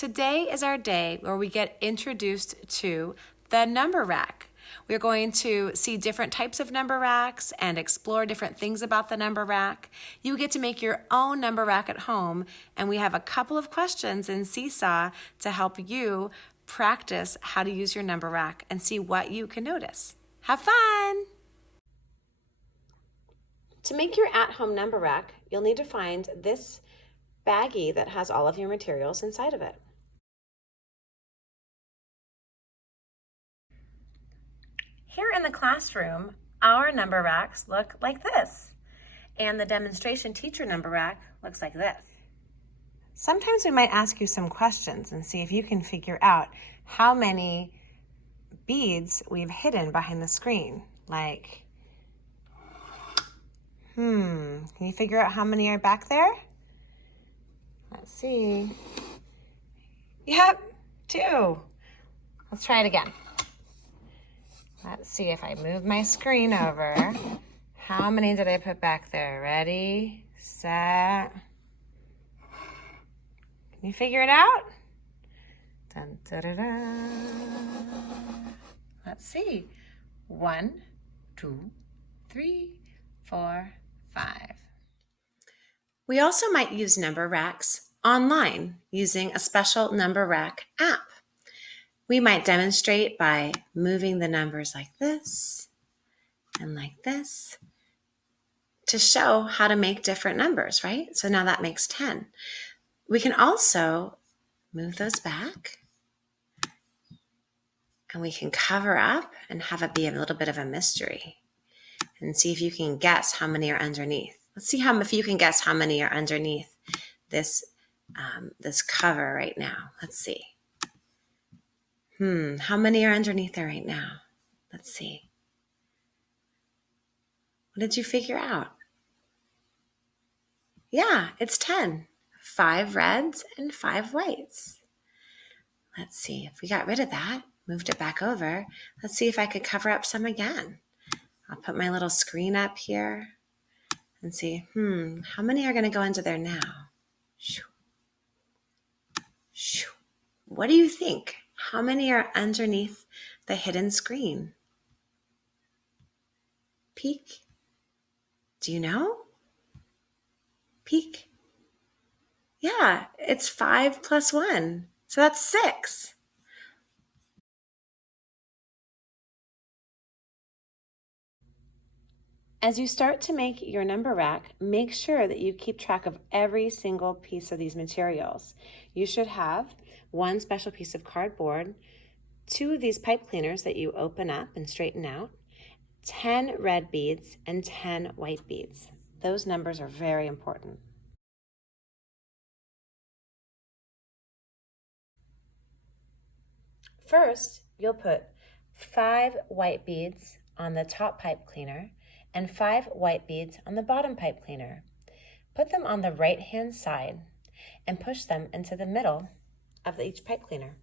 Today is our day where we get introduced to the number rack. We're going to see different types of number racks and explore different things about the number rack. You get to make your own number rack at home, and we have a couple of questions in Seesaw to help you practice how to use your number rack and see what you can notice. Have fun! To make your at-home number rack, you'll need to find this baggie that has all of your materials inside of it. Here in the classroom, our number racks look like this, and the demonstration teacher number rack looks like this. Sometimes we might ask you some questions and see if you can figure out how many beads we've hidden behind the screen. Like, can you figure out how many are back there? Let's see. Yep, 2. Let's try it again. Let's see if I move my screen over. How many did I put back there? Ready, set. Can you figure it out? Dun, da, da, da. Let's see. 1, 2, 3, 4, 5. We also might use number racks online using a special number rack app. We might demonstrate by moving the numbers like this and like this to show how to make different numbers, right? So now that makes 10. We can also move those back, and we can cover up and have it be a little bit of a mystery and see if you can guess how many are underneath. Let's see if you can guess how many are underneath this cover right now. Let's see. How many are underneath there right now? Let's see. What did you figure out? Yeah, it's 10. 5 reds and 5 whites. Let's see if we got rid of that, moved it back over. Let's see if I could cover up some again. I'll put my little screen up here and see, how many are going to go into there now? Shoo. Shoo. What do you think? How many are underneath the hidden screen? Peek. Do you know? Peek. Yeah, it's 5 plus 1. So that's 6. As you start to make your number rack, make sure that you keep track of every single piece of these materials. You should have 1 special piece of cardboard, 2 of these pipe cleaners that you open up and straighten out, 10 red beads, and 10 white beads. Those numbers are very important. First, you'll put 5 white beads on the top pipe cleaner and 5 white beads on the bottom pipe cleaner. Put them on the right-hand side and push them into the middle of each pipe cleaner.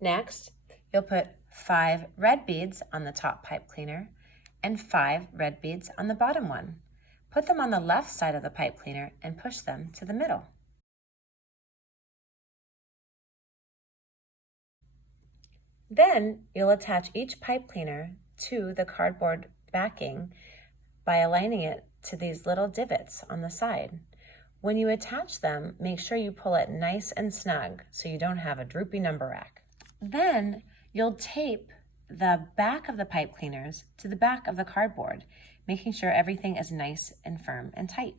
Next, you'll put 5 red beads on the top pipe cleaner and 5 red beads on the bottom one. Put them on the left side of the pipe cleaner and push them to the middle. Then you'll attach each pipe cleaner to the cardboard backing by aligning it to these little divots on the side. When you attach them, make sure you pull it nice and snug so you don't have a droopy number rack. Then you'll tape the back of the pipe cleaners to the back of the cardboard, making sure everything is nice and firm and tight.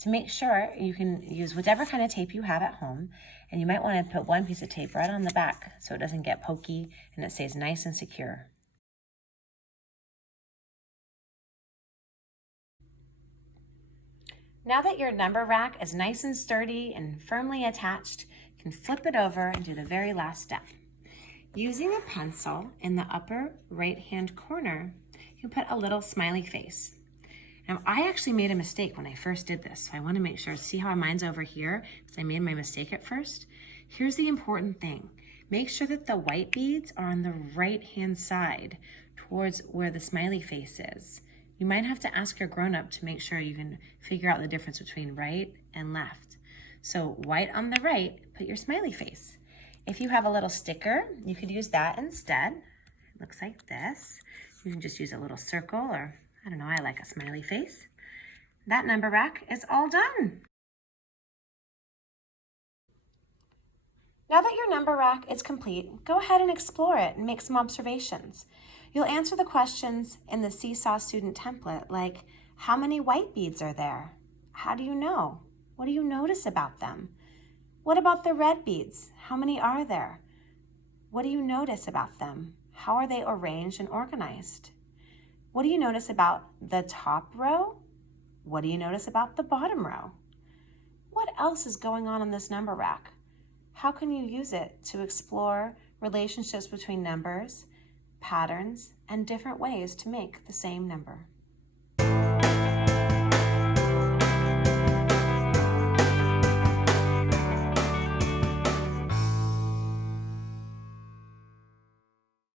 To make sure, you can use whatever kind of tape you have at home, and you might want to put 1 piece of tape right on the back so it doesn't get pokey and it stays nice and secure. Now that your number rack is nice and sturdy and firmly attached, you can flip it over and do the very last step. Using a pencil in the upper right-hand corner, you put a little smiley face. Now, I actually made a mistake when I first did this, so I want to make sure, see how mine's over here, because I made my mistake at first? Here's the important thing. Make sure that the white beads are on the right-hand side towards where the smiley face is. You might have to ask your grown-up to make sure you can figure out the difference between right and left. So white on the right, put your smiley face. If you have a little sticker, you could use that instead. It looks like this. You can just use a little circle, or I don't know, I like a smiley face. That number rack is all done. Now that your number rack is complete, go ahead and explore it and make some observations. You'll answer the questions in the Seesaw student template, like how many white beads are there? How do you know? What do you notice about them? What about the red beads? How many are there? What do you notice about them? How are they arranged and organized? What do you notice about the top row? What do you notice about the bottom row? What else is going on in this number rack? How can you use it to explore relationships between numbers, patterns, and different ways to make the same number?